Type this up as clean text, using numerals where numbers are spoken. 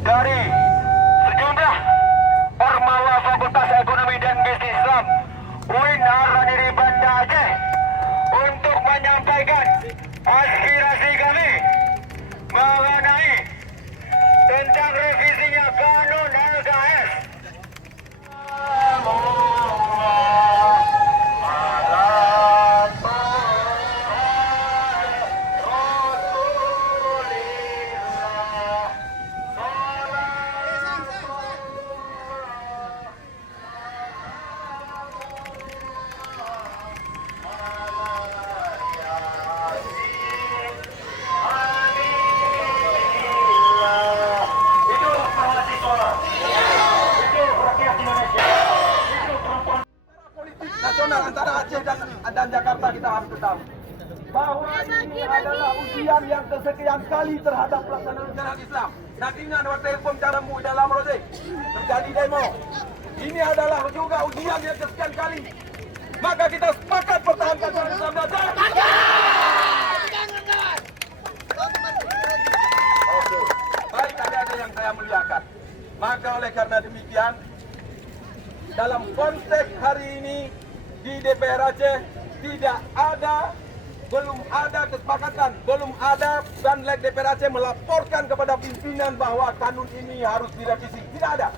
dari sejumlah Ormawa Fakultas Ekonomi dan Bisnis Islam UIN Haradiri Banda Aceh untuk menyampaikan aspirasi kami mengenai tentang revisinya Kanun LKS. Nasional antara Aceh dan Jakarta kita harus ketahui bahwa ini adalah ujian yang kesekian kali terhadap pelaksanaan syariat Islam. Dan ingat waktu telepon caramu dalam Rozek terjadi demo. Ini adalah juga ujian yang kesekian kali. Maka kita sepakat pertahankan syariat Islam dan Oke, baik ada yang saya muliakan. Maka oleh karena demikian, dalam konteks hari ini di DPR Aceh belum ada kesepakatan, belum ada Banlek DPR Aceh melaporkan kepada pimpinan bahwa kanun ini harus direvisi. Tidak ada.